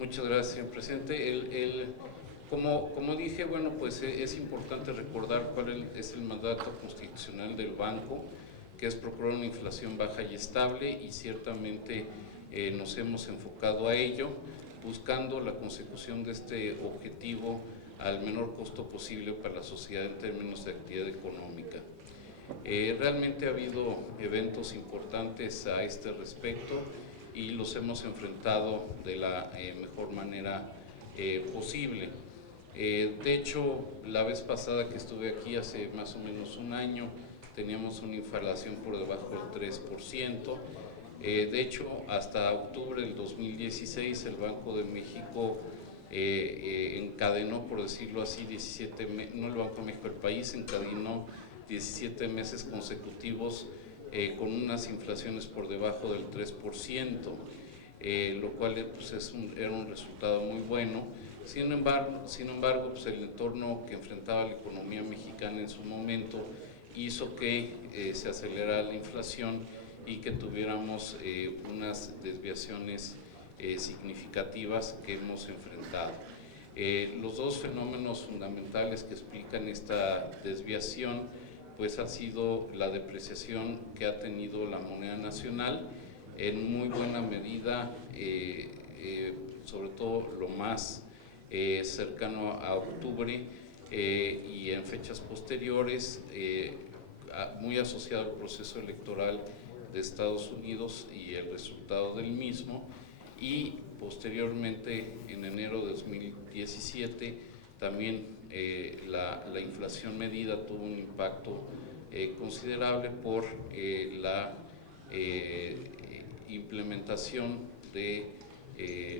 Muchas gracias, señor presidente. Como dije, bueno, pues es importante recordar cuál es el mandato constitucional del banco, que es procurar una inflación baja y estable, y ciertamente nos hemos enfocado a ello, buscando la consecución de este objetivo al menor costo posible para la sociedad en términos de actividad económica. Realmente ha habido eventos importantes a este respecto y los hemos enfrentado de la mejor manera posible. De hecho, la vez pasada que estuve aquí, hace más o menos un año, teníamos una inflación por debajo del 3%. De hecho, hasta octubre del 2016, el Banco de México encadenó, por decirlo así, 17 meses, no el Banco de México, el país encadenó 17 meses consecutivos con unas inflaciones por debajo del 3%, lo cual pues, era un resultado muy bueno. Sin embargo pues, el entorno que enfrentaba la economía mexicana en su momento hizo que se acelerara la inflación y que tuviéramos unas desviaciones significativas que hemos enfrentado. Los dos fenómenos fundamentales que explican esta desviación pues ha sido la depreciación que ha tenido la moneda nacional, en muy buena medida, sobre todo lo más cercano a octubre y en fechas posteriores, muy asociado al proceso electoral de Estados Unidos y el resultado del mismo, y posteriormente en enero de 2017 también la inflación medida tuvo un impacto considerable por la implementación de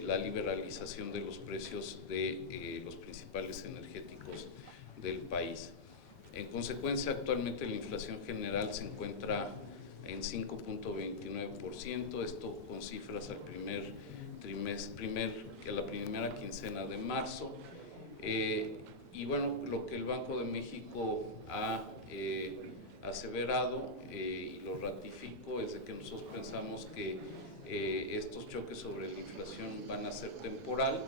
la liberalización de los precios de los principales energéticos del país. En consecuencia, actualmente la inflación general se encuentra en 5.29%, esto con cifras al la primera quincena de marzo. Y bueno, lo que el Banco de México ha aseverado y lo ratifico es de que nosotros pensamos que estos choques sobre la inflación van a ser temporal,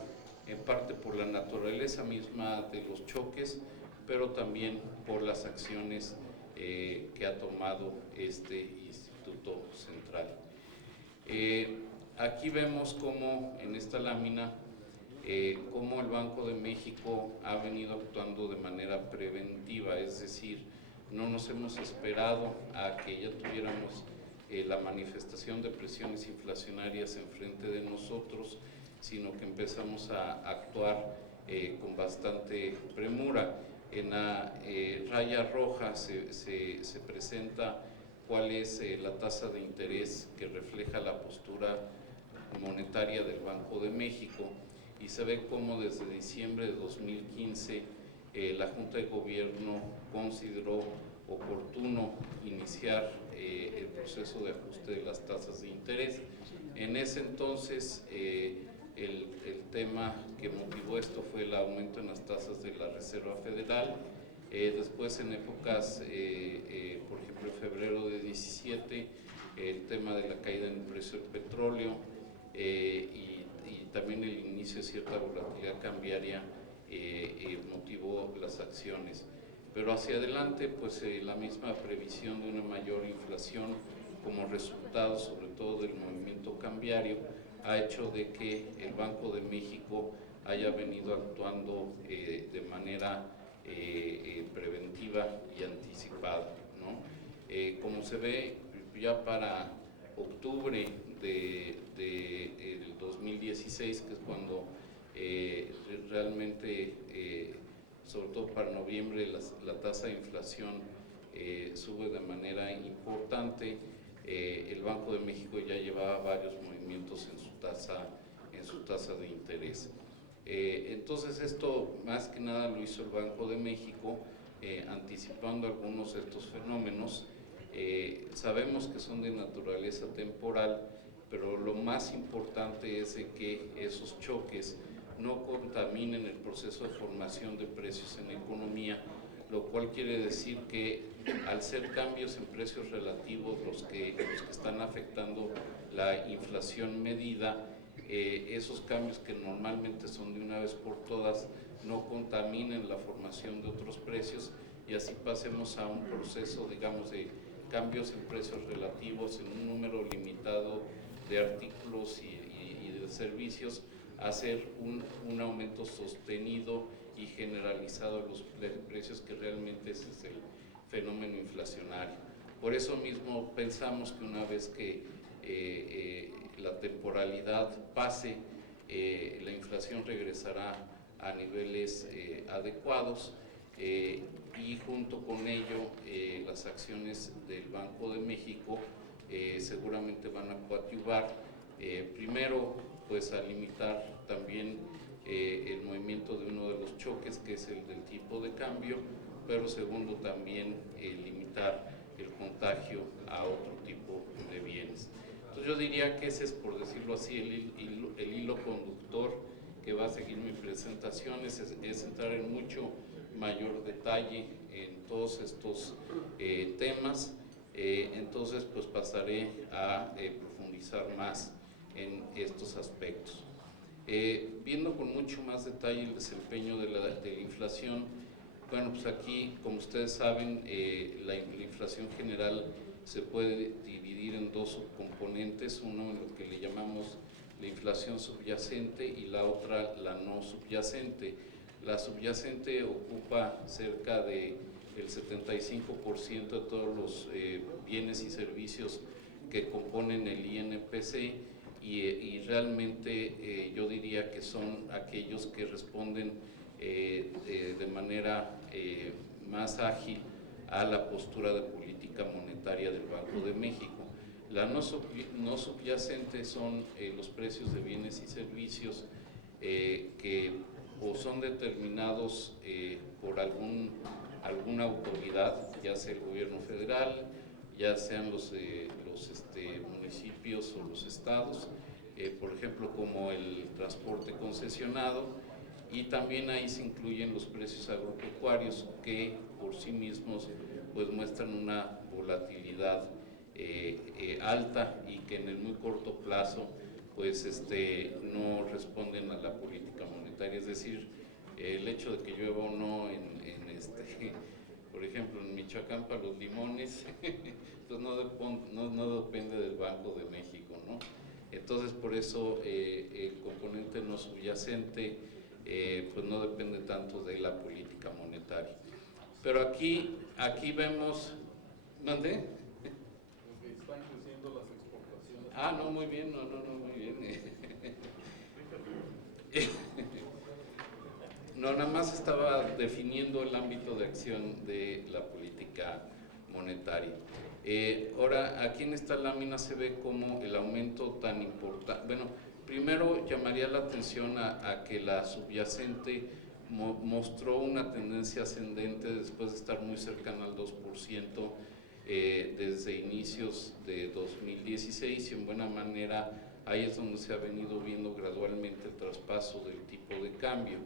en parte por la naturaleza misma de los choques, pero también por las acciones que ha tomado este Instituto Central. Aquí vemos cómo en esta lámina cómo el Banco de México ha venido actuando de manera preventiva, es decir, no nos hemos esperado a que ya tuviéramos la manifestación de presiones inflacionarias enfrente de nosotros, sino que empezamos a actuar con bastante premura. En la raya roja se presenta cuál es la tasa de interés que refleja la postura monetaria del Banco de México, y se ve cómo desde diciembre de 2015 la Junta de Gobierno consideró oportuno iniciar el proceso de ajuste de las tasas de interés. En ese entonces el tema que motivó esto fue el aumento en las tasas de la Reserva Federal. Después, en épocas, por ejemplo, en febrero de 17, el tema de la caída en el precio del petróleo y también el inicio de cierta volatilidad cambiaria motivó las acciones. Pero hacia adelante, pues la misma previsión de una mayor inflación como resultado, sobre todo del movimiento cambiario, ha hecho de que el Banco de México haya venido actuando de manera preventiva y anticipada, ¿no? Como se ve, ya para octubre del 2016, que es cuando realmente, sobre todo para noviembre, la tasa de inflación sube de manera importante. El Banco de México ya llevaba varios movimientos en su tasa de interés. Entonces esto más que nada lo hizo el Banco de México anticipando algunos de estos fenómenos. Sabemos que son de naturaleza temporal, pero lo más importante es de que esos choques no contaminen el proceso de formación de precios en la economía, lo cual quiere decir que al ser cambios en precios relativos los que están afectando la inflación medida, esos cambios que normalmente son de una vez por todas no contaminen la formación de otros precios y así pasemos a un proceso, digamos, de cambios en precios relativos en un número limitado de artículos y de servicios, a hacer un aumento sostenido y generalizado de los precios, que realmente ese es el fenómeno inflacionario. Por eso mismo pensamos que una vez que la temporalidad pase, la inflación regresará a niveles adecuados y junto con ello las acciones del Banco de México seguramente van a coadyuvar primero pues a limitar también el movimiento de uno de los choques, que es el del tipo de cambio, pero segundo también limitar el contagio a otro tipo de bienes. Entonces yo diría que ese es, por decirlo así, el hilo conductor que va a seguir mi presentación, es entrar en mucho mayor detalle en todos estos temas. Entonces pues pasaré a profundizar más en estos aspectos. Viendo con mucho más detalle el desempeño de la inflación, bueno, pues aquí, como ustedes saben, la inflación general se puede dividir en dos subcomponentes, uno en lo que le llamamos la inflación subyacente y la otra la no subyacente. La subyacente ocupa cerca del 75% de todos los bienes y servicios que componen el INPC y realmente yo diría que son aquellos que responden de manera más ágil a la postura de política monetaria del Banco de México. La no subyacente son los precios de bienes y servicios que o son determinados por alguna autoridad, ya sea el gobierno federal, ya sean los municipios o los estados, por ejemplo como el transporte concesionado, y también ahí se incluyen los precios agropecuarios que por sí mismos pues muestran una volatilidad alta y que en el muy corto plazo pues no responden a la política monetaria, es decir, el hecho de que llueva o no por ejemplo en Michoacán para los limones entonces no depende del Banco de México, ¿no? Entonces por eso el componente no subyacente pues no depende tanto de la política monetaria. Pero aquí vemos, ¿dónde? Están creciendo las exportaciones. Ah, no, muy bien, no, muy bien. No, nada más estaba definiendo el ámbito de acción de la política monetaria. Ahora, aquí en esta lámina se ve como el aumento tan importante. Bueno, primero llamaría la atención a que la subyacente mostró una tendencia ascendente después de estar muy cercana al 2% desde inicios de 2016 y en buena manera ahí es donde se ha venido viendo gradualmente el traspaso del tipo de cambio.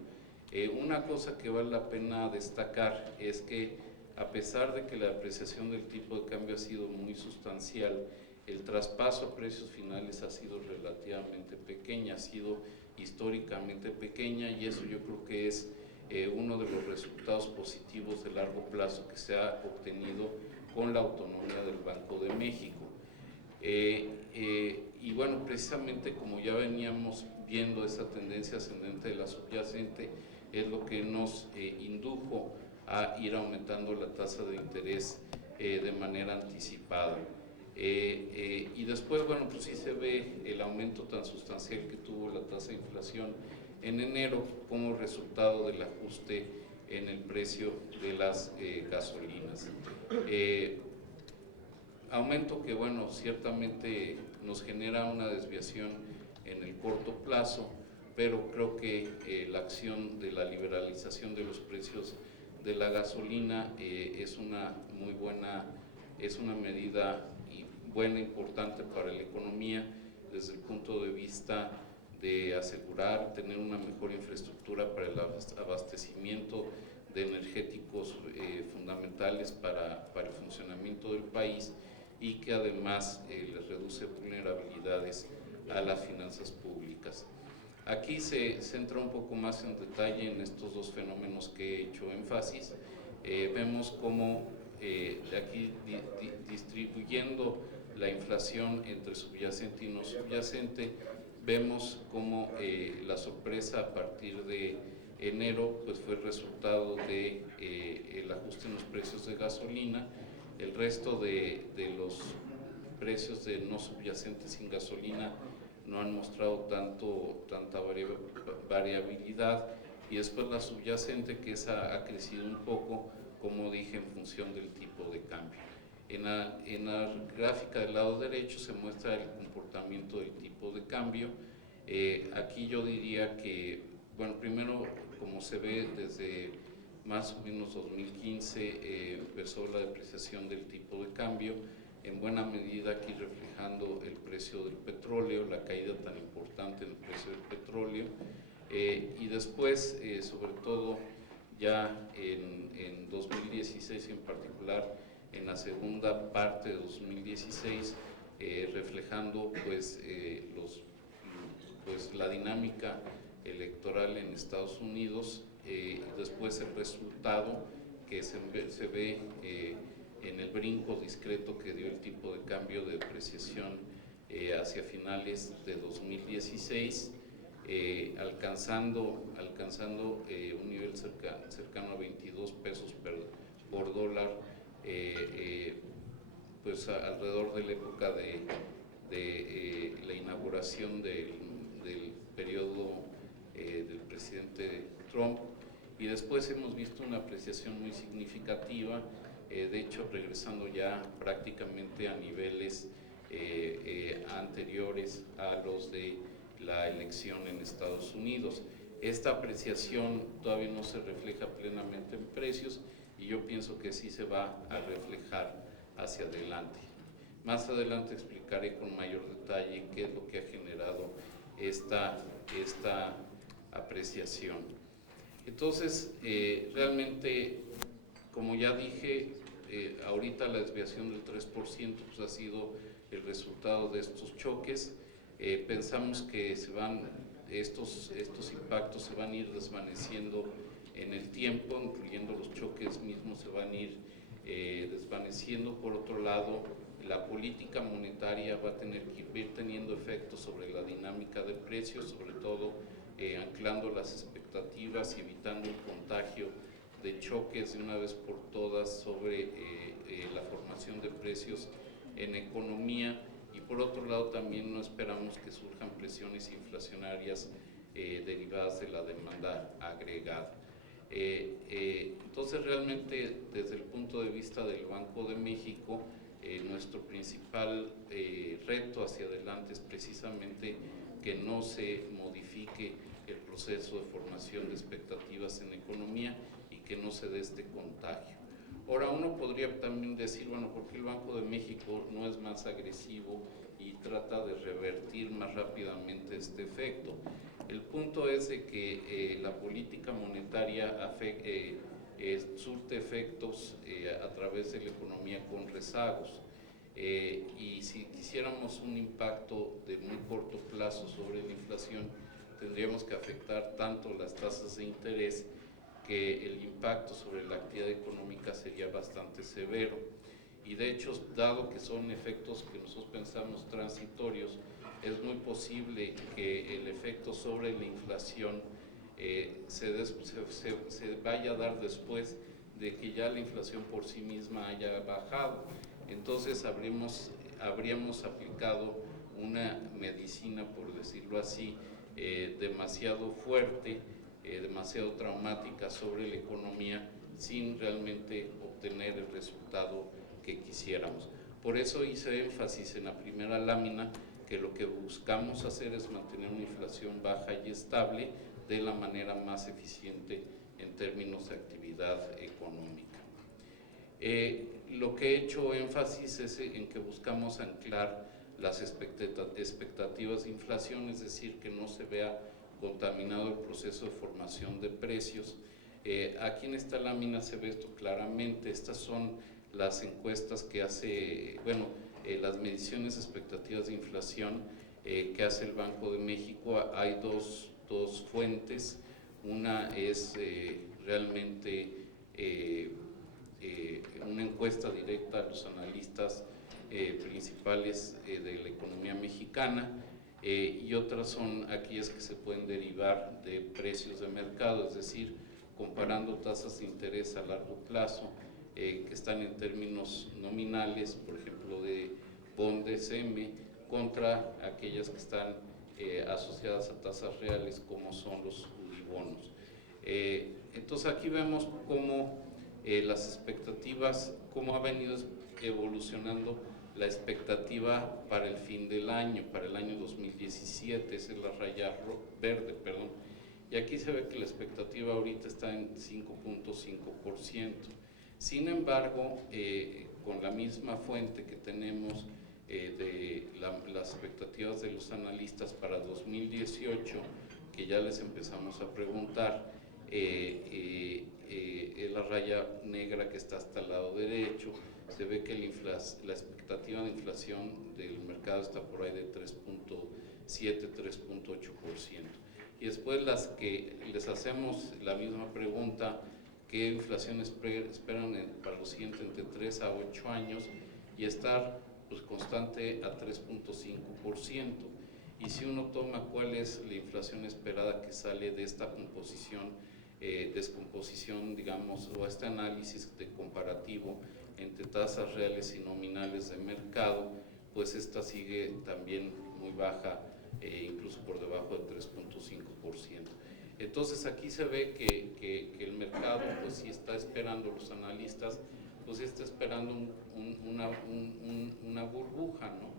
Una cosa que vale la pena destacar es que a pesar de que la apreciación del tipo de cambio ha sido muy sustancial, el traspaso a precios finales ha sido relativamente pequeña, ha sido históricamente pequeña y eso yo creo que es uno de los resultados positivos de largo plazo que se ha obtenido con la autonomía del Banco de México. Y bueno, precisamente como ya veníamos viendo esa tendencia ascendente de la subyacente, es lo que nos indujo a ir aumentando la tasa de interés de manera anticipada. Y después, bueno, pues sí se ve el aumento tan sustancial que tuvo la tasa de inflación en enero como resultado del ajuste en el precio de las gasolinas. Aumento que, bueno, ciertamente nos genera una desviación en el corto plazo, pero creo que la acción de la liberalización de los precios de la gasolina es una muy buena, es una medida buena, importante para la economía desde el punto de vista de asegurar, tener una mejor infraestructura para el abastecimiento de energéticos fundamentales para el funcionamiento del país y que además les reduce vulnerabilidades a las finanzas públicas. Aquí se centra un poco más en detalle en estos dos fenómenos que he hecho énfasis. Vemos cómo aquí distribuyendo la inflación entre subyacente y no subyacente, vemos cómo la sorpresa a partir de enero pues fue el resultado de el ajuste en los precios de gasolina. El resto de los precios de no subyacentes sin gasolina no han mostrado tanta variabilidad, y después la subyacente, que esa ha crecido un poco, como dije, en función del tipo de cambio. En la gráfica del lado derecho se muestra el comportamiento del tipo de cambio. Aquí yo diría que, bueno, primero, como se ve desde más o menos 2015 empezó la depreciación del tipo de cambio, en buena medida aquí reflejando el precio del petróleo, la caída tan importante en el precio del petróleo, y después, sobre todo, ya en 2016 en particular, en la segunda parte de 2016, reflejando pues, la dinámica electoral en Estados Unidos, después el resultado que se ve en el brinco discreto que dio el tipo de cambio de depreciación hacia finales de 2016, alcanzando un nivel cercano a 22 pesos por dólar, pues alrededor de la época de la inauguración del periodo del presidente Trump, y después hemos visto una apreciación muy significativa, de hecho regresando ya prácticamente a niveles anteriores a los de la elección en Estados Unidos. Esta apreciación todavía no se refleja plenamente en precios, y yo pienso que sí se va a reflejar hacia adelante. Más adelante explicaré con mayor detalle qué es lo que ha generado esta apreciación. Entonces, realmente, como ya dije, ahorita la desviación del 3% pues, ha sido el resultado de estos choques. Pensamos que estos impactos se van a ir desvaneciendo en el tiempo, incluyendo los choques mismos se van a ir desvaneciendo. Por otro lado, la política monetaria va a tener que ir teniendo efectos sobre la dinámica de precios, sobre todo anclando las expectativas y evitando el contagio de choques de una vez por todas sobre la formación de precios en economía. Y por otro lado, también no esperamos que surjan presiones inflacionarias derivadas de la demanda agregada. Entonces, realmente, desde el punto de vista del Banco de México, nuestro principal reto hacia adelante es precisamente que no se modifique el proceso de formación de expectativas en economía y que no se dé este contagio. Ahora, uno podría también decir, bueno, ¿por qué el Banco de México no es más agresivo y trata de revertir más rápidamente este efecto? El punto es de que la política monetaria surte efectos a través de la economía con rezagos, y si quisiéramos un impacto de muy corto plazo sobre la inflación, tendríamos que afectar tanto las tasas de interés que el impacto sobre la actividad económica sería bastante severo. Y de hecho, dado que son efectos que nosotros pensamos transitorios, es muy posible que el efecto sobre la inflación se vaya a dar después de que ya la inflación por sí misma haya bajado. Entonces habríamos aplicado una medicina, por decirlo así, demasiado fuerte, demasiado traumática sobre la economía, sin realmente obtener el resultado que quisiéramos. Por eso hice énfasis en la primera lámina que lo que buscamos hacer es mantener una inflación baja y estable de la manera más eficiente en términos de actividad económica. Lo que he hecho énfasis es en que buscamos anclar las expectativas de inflación, es decir, que no se vea contaminado el proceso de formación de precios. Aquí en esta lámina se ve esto claramente. Estas son las encuestas que hace, las mediciones de expectativas de inflación que hace el Banco de México. Hay dos fuentes. Una es realmente una encuesta directa a los analistas principales de la economía mexicana, y otras son aquellas que se pueden derivar de precios de mercado, es decir, comparando tasas de interés a largo plazo que están en términos nominales, por ejemplo de bondes M, contra aquellas que están asociadas a tasas reales como son los bonos. Entonces aquí vemos cómo las expectativas, cómo ha venido evolucionando la expectativa para el fin del año, para el año 2017, esa es la raya verde, perdón. Y aquí se ve que la expectativa ahorita está en 5.5%. Sin embargo, con la misma fuente que tenemos de las expectativas de los analistas para 2018, que ya les empezamos a preguntar, es la raya negra que está hasta el lado derecho. Se ve que la expectativa de inflación del mercado está por ahí de 3.7, 3.8%. Y después las que les hacemos la misma pregunta, ¿qué inflación esperan para los siguientes entre 3 a 8 años? Y estar pues constante a 3.5%. Y si uno toma cuál es la inflación esperada que sale de esta descomposición, digamos, o este análisis de comparativo entre tasas reales y nominales de mercado, pues esta sigue también muy baja, incluso por debajo de 3.5%. Entonces aquí se ve que el mercado, pues sí está esperando, los analistas, pues está esperando una burbuja, ¿no?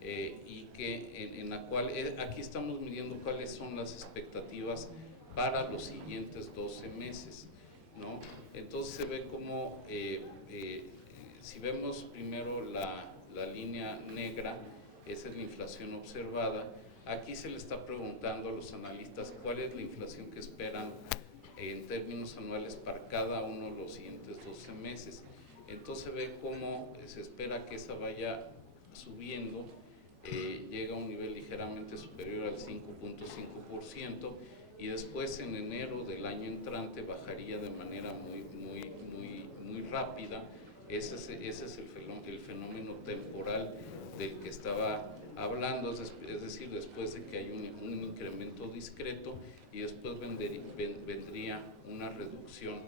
Y que en la cual, aquí estamos midiendo cuáles son las expectativas para los siguientes 12 meses, ¿no? Entonces se ve como, si vemos primero la línea negra, esa es la inflación observada. Aquí se le está preguntando a los analistas cuál es la inflación que esperan en términos anuales para cada uno de los siguientes 12 meses. Entonces se ve cómo se espera que esa vaya subiendo, llega a un nivel ligeramente superior al 5.5%, y después en enero del año entrante bajaría de manera muy rápida. Ese es el fenómeno temporal del que estaba hablando, es decir, después de que hay un incremento discreto y después vendría una reducción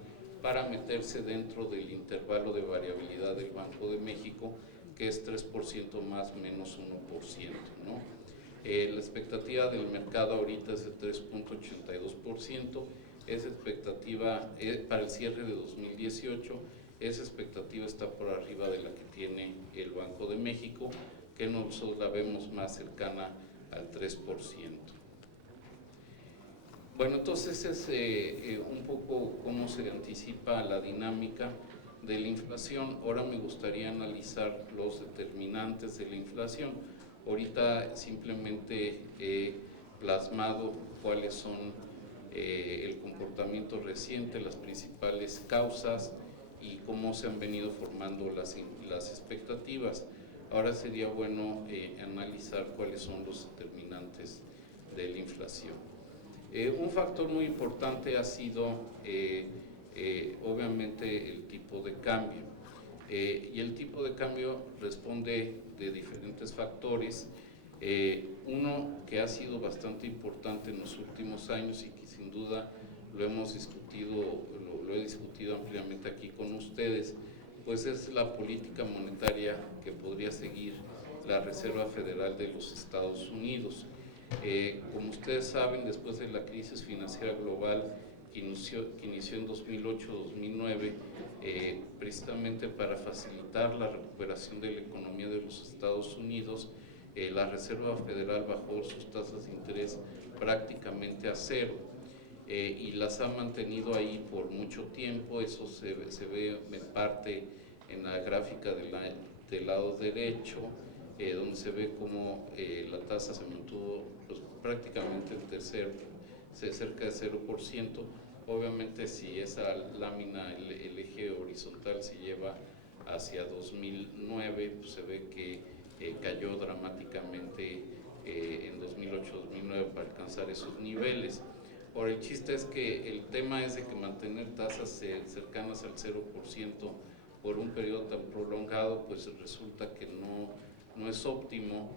para meterse dentro del intervalo de variabilidad del Banco de México, que es 3% más menos 1%, ¿no? La expectativa del mercado ahorita es de 3.82%, esa expectativa para el cierre de 2018, esa expectativa está por arriba de la que tiene el Banco de México, que nosotros la vemos más cercana al 3%. Bueno, entonces es un poco cómo se anticipa la dinámica de la inflación. Ahora me gustaría analizar los determinantes de la inflación. Ahorita simplemente he plasmado cuáles son el comportamiento reciente, las principales causas y cómo se han venido formando las expectativas. Ahora sería bueno analizar cuáles son los determinantes de la inflación. Un factor muy importante ha sido obviamente el tipo de cambio, y el tipo de cambio responde de diferentes factores. Uno que ha sido bastante importante en los últimos años y que sin duda lo hemos discutido, lo he discutido ampliamente aquí con ustedes, pues es la política monetaria que podría seguir la Reserva Federal de los Estados Unidos. Como ustedes saben, después de la crisis financiera global que inició en 2008-2009, precisamente para facilitar la recuperación de la economía de los Estados Unidos, la Reserva Federal bajó sus tasas de interés prácticamente a cero, y las ha mantenido ahí por mucho tiempo. Eso se ve en parte en la gráfica del lado derecho, donde se ve cómo la tasa se mantuvo pues, prácticamente cerca de 0%. Obviamente si esa lámina, el eje horizontal se lleva hacia 2009, pues se ve que cayó dramáticamente en 2008-2009 para alcanzar esos niveles. Ahora, el chiste es que el tema es de que mantener tasas cercanas al 0% por un periodo tan prolongado, pues resulta que no es óptimo,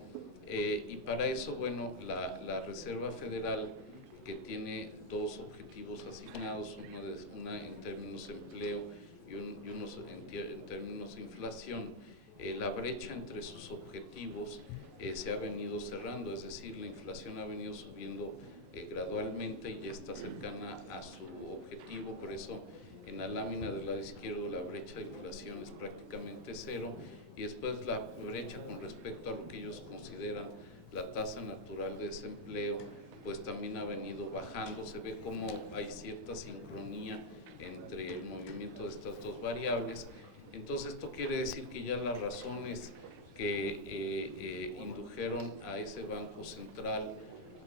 y para eso, bueno, la Reserva Federal, que tiene dos objetivos asignados, una en términos de empleo y unos en términos de inflación, la brecha entre sus objetivos se ha venido cerrando, es decir, la inflación ha venido subiendo gradualmente y ya está cercana a su objetivo. Por eso en la lámina del lado izquierdo la brecha de inflación es prácticamente cero, y después la brecha con respecto a lo que ellos consideran la tasa natural de desempleo, pues también ha venido bajando. Se ve como hay cierta sincronía entre el movimiento de estas dos variables. Entonces esto quiere decir que ya las razones que indujeron a ese Banco Central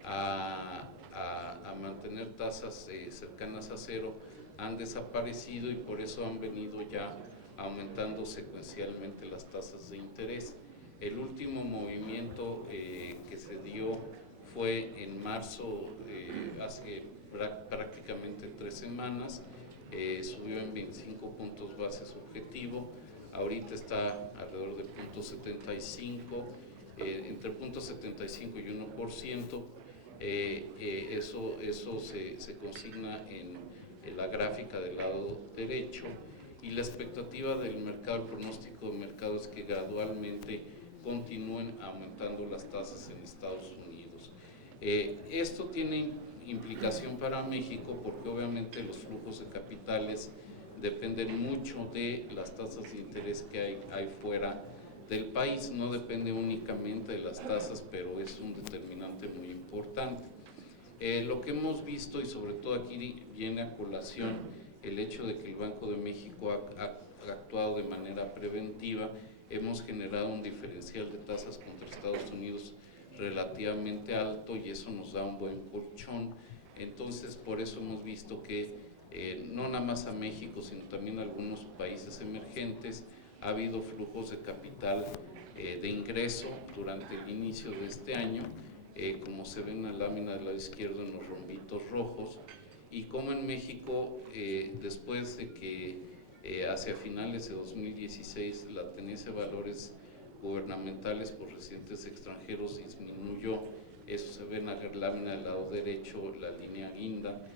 a mantener tasas cercanas a cero han desaparecido, y por eso han venido ya aumentando secuencialmente las tasas de interés. El último movimiento que se dio fue en marzo, hace prácticamente 3 semanas, subió en 25 puntos bases objetivo, ahorita está alrededor de 0.75, entre 0.75 y 1%, eso se consigna en la gráfica del lado derecho, y la expectativa del mercado, el pronóstico del mercado es que gradualmente continúen aumentando las tasas en Estados Unidos. Esto tiene implicación para México porque obviamente los flujos de capitales dependen mucho de las tasas de interés que hay fuera del país, no depende únicamente de las tasas, pero es un determinante muy importante. Lo que hemos visto, y sobre todo aquí viene a colación el hecho de que el Banco de México ha actuado de manera preventiva, hemos generado un diferencial de tasas contra Estados Unidos relativamente alto, y eso nos da un buen colchón. Entonces, por eso hemos visto que no nada más a México, sino también a algunos países emergentes, ha habido flujos de capital de ingreso durante el inicio de este año, como se ve en la lámina del lado izquierdo en los rombitos rojos, y como en México, después de que hacia finales de 2016 la tenencia de valores gubernamentales por residentes extranjeros disminuyó, eso se ve en la lámina del lado derecho, la línea guinda,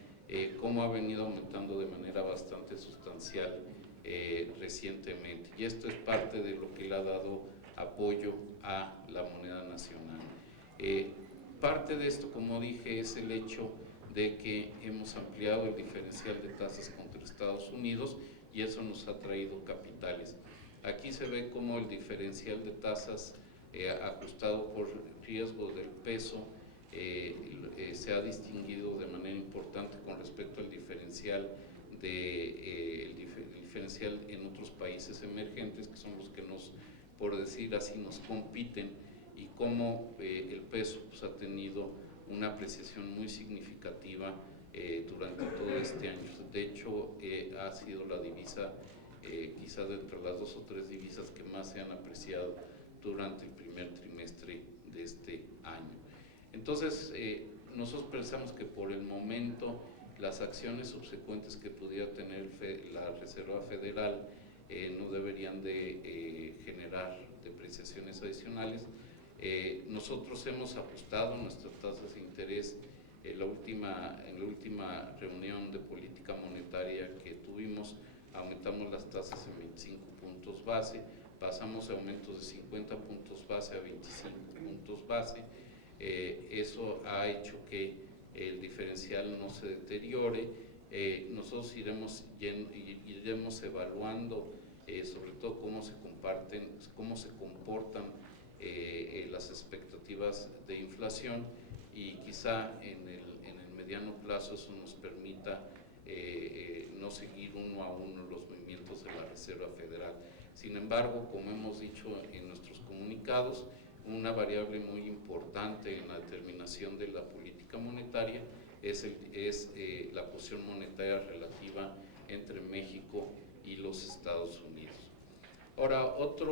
cómo ha venido aumentando de manera bastante sustancial recientemente, y esto es parte de lo que le ha dado apoyo a la moneda nacional. Parte de esto, como dije, es el hecho de que hemos ampliado el diferencial de tasas contra Estados Unidos, y eso nos ha traído capitales. Aquí se ve cómo el diferencial de tasas ajustado por riesgo del peso se ha distinguido de manera importante con respecto al diferencial el diferencial en otros países emergentes, que son los que por decir así, nos compiten, y cómo el peso pues, ha tenido una apreciación muy significativa durante todo este año. De hecho, ha sido la divisa, quizás de entre las 2 o 3 divisas que más se han apreciado durante el primer trimestre de este año. Entonces, nosotros pensamos que por el momento las acciones subsecuentes que pudiera tener la Reserva Federal no deberían de generar depreciaciones adicionales. Nosotros hemos ajustado nuestras tasas de interés en la última reunión de política monetaria que tuvimos, aumentamos las tasas en 25 puntos base, pasamos a aumentos de 50 puntos base a 25 puntos base. Eso ha hecho que el diferencial no se deteriore. Nosotros iremos evaluando sobre todo cómo se comportan las expectativas de inflación, y quizá en el mediano plazo eso nos permita no seguir uno a uno los movimientos de la Reserva Federal. Sin embargo, como hemos dicho en nuestros comunicados, una variable muy importante en la determinación de la política monetaria es la posición monetaria relativa entre México y los Estados Unidos. Ahora, otro